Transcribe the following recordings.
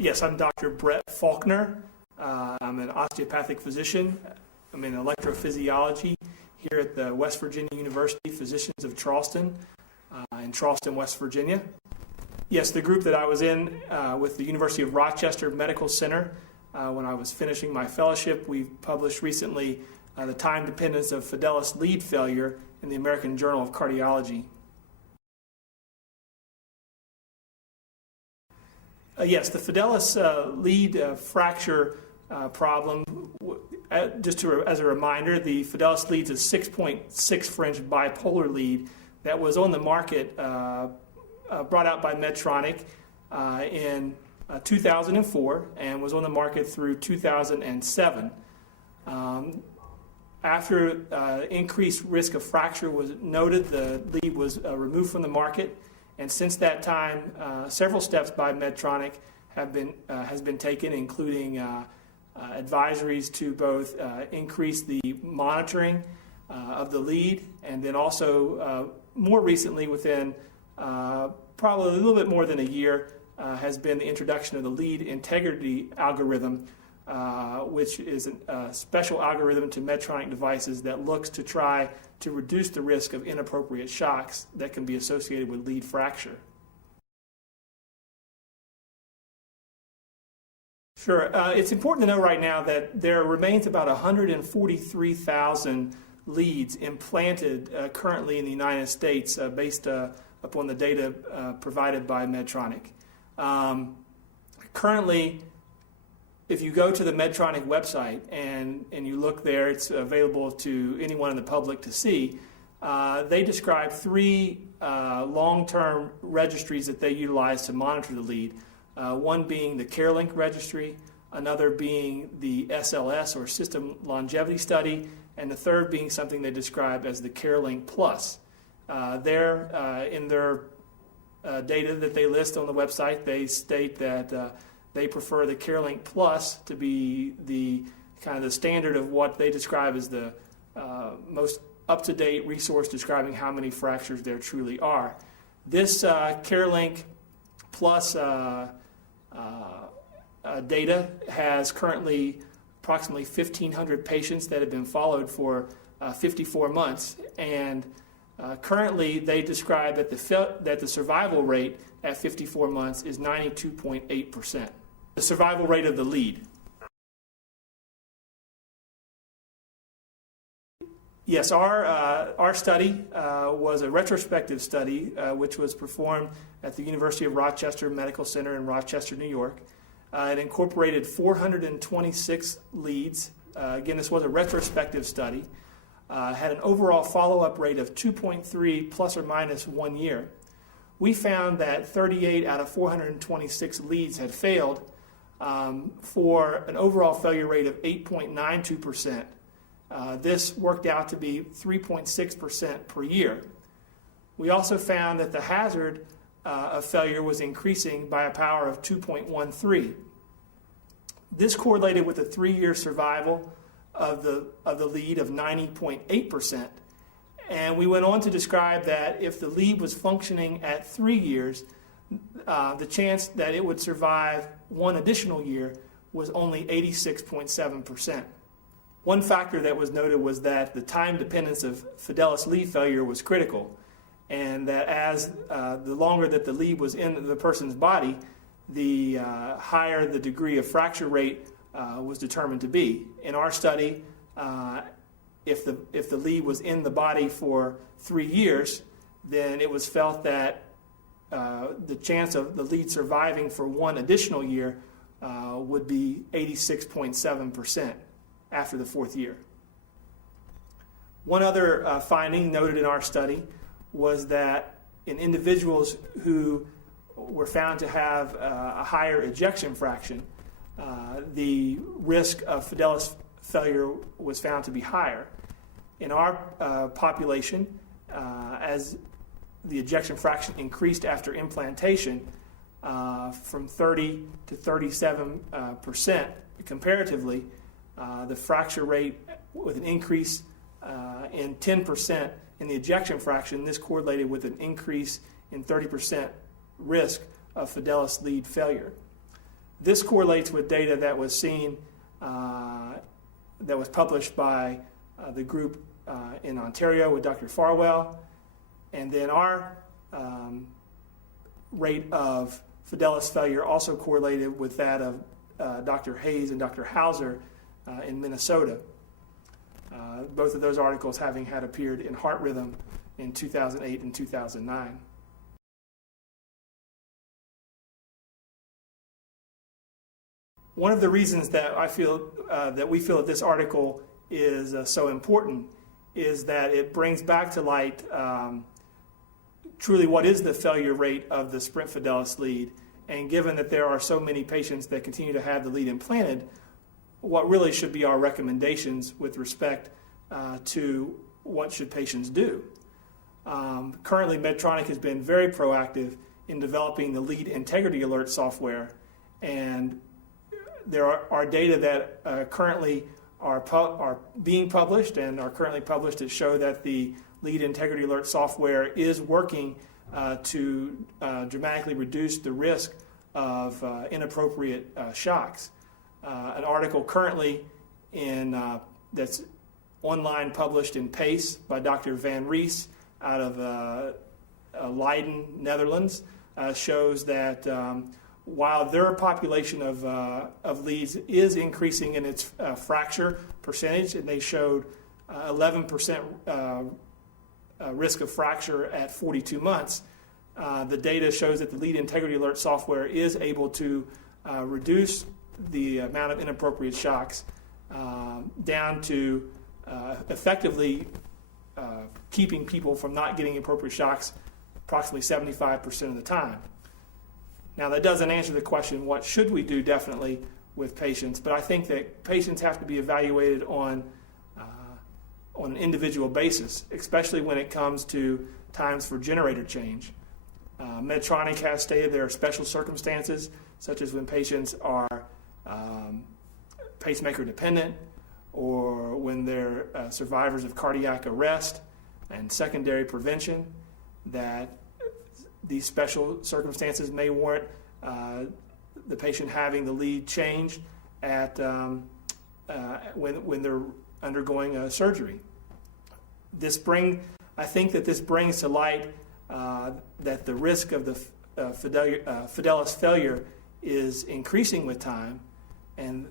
Yes, I'm Dr. Brett Faulkner. I'm an osteopathic physician. I'm in electrophysiology here at the West Virginia University Physicians of Charleston in Charleston, West Virginia. Yes, the group that I was in with the University of Rochester Medical Center when I was finishing my fellowship, we published recently the time dependence of Fidelis lead failure in the American Journal of Cardiology. Yes, the Fidelis lead fracture problem, as a reminder, the Fidelis lead is a 6.6 French bipolar lead that was on the market, brought out by Medtronic in 2004 and was on the market through 2007. After increased risk of fracture was noted, the lead was removed from the market. And since that time, several steps by Medtronic has been taken, including advisories to both increase the monitoring of the lead, and then also more recently, within probably a little bit more than a year, has been the introduction of the lead integrity algorithm, which is a special algorithm to Medtronic devices that looks to try to reduce the risk of inappropriate shocks that can be associated with lead fracture. Sure. It's important to know right now that there remains about 143,000 leads implanted currently in the United States based upon the data provided by Medtronic. Currently, if you go to the Medtronic website and you look there, it's available to anyone in the public to see. They describe three long-term registries that they utilize to monitor the lead. One being the CareLink registry, another being the SLS or System Longevity Study, and the third being something they describe as the CareLink Plus. In their data that they list on the website, they state that they prefer the CareLink Plus to be the kind of the standard of what they describe as the most up-to-date resource describing how many fractures there truly are. This CareLink Plus data has currently approximately 1,500 patients that have been followed for 54 months, and currently they describe that the survival rate at 54 months is 92.8%. The survival rate of the lead. Yes, our study was a retrospective study which was performed at the University of Rochester Medical Center in Rochester, New York. It incorporated 426 leads. Again, this was a retrospective study. Had an overall follow-up rate of 2.3 plus or minus 1 year. We found that 38 out of 426 leads had failed for an overall failure rate of 8.92%. This worked out to be 3.6% per year. We also found that the hazard of failure was increasing by a power of 2.13. This correlated with a 3-year survival of the lead of 90.8%. And we went on to describe that if the lead was functioning at 3 years, the chance that it would survive one additional year was only 86.7%. One factor that was noted was that the time dependence of Fidelis lead failure was critical, and that as the longer that the lead was in the person's body, the higher the degree of fracture rate was determined to be. In our study, if the lead was in the body for 3 years, then it was felt that the chance of the lead surviving for one additional year would be 86.7% after the 4th year. One other finding noted in our study was that in individuals who were found to have a higher ejection fraction, the risk of Fidelis failure was found to be higher. In our population, as the ejection fraction increased after implantation from 30 to 37% comparatively, the fracture rate with an increase in 10% in the ejection fraction, this correlated with an increase in 30% risk of Fidelis lead failure. This correlates with data that was seen, that was published by the group in Ontario with Dr. Farwell. And then our rate of Fidelis failure also correlated with that of Dr. Hayes and Dr. Hauser in Minnesota. Both of those articles having had appeared in Heart Rhythm in 2008 and 2009. One of the reasons that we feel that this article is so important is that it brings back to light truly what is the failure rate of the Sprint Fidelis lead, and given that there are so many patients that continue to have the lead implanted, what really should be our recommendations with respect to what should patients do. Currently, Medtronic has been very proactive in developing the lead integrity alert software, and there are data that currently are being published and are currently published that show that the lead integrity alert software is working to dramatically reduce the risk of inappropriate shocks. An article currently that's online published in PACE by Dr. Van Ries out of Leiden, Netherlands, shows that while their population of leads is increasing in its fracture percentage, and they showed 11% risk of fracture at 42 months, the data shows that the lead integrity alert software is able to reduce the amount of inappropriate shocks down to effectively keeping people from not getting appropriate shocks approximately 75% of the time. Now, that doesn't answer the question, what should we do definitely with patients, but I think that patients have to be evaluated on an individual basis, especially when it comes to times for generator change. Medtronic has stated there are special circumstances, such as when patients are pacemaker dependent, or when they're survivors of cardiac arrest and secondary prevention, that these special circumstances may warrant the patient having the lead changed at when they're undergoing a surgery. I think that this brings to light that the risk of the Fidelis failure is increasing with time, and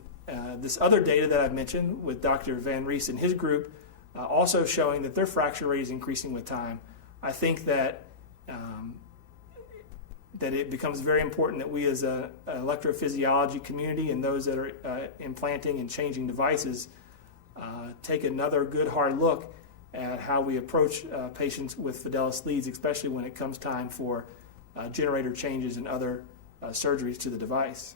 this other data that I've mentioned with Dr. Van Ries and his group also showing that their fracture rate is increasing with time. I think that that it becomes very important that we as an electrophysiology community and those that are implanting and changing devices take another good hard look at how we approach patients with Fidelis leads, especially when it comes time for generator changes and other surgeries to the device.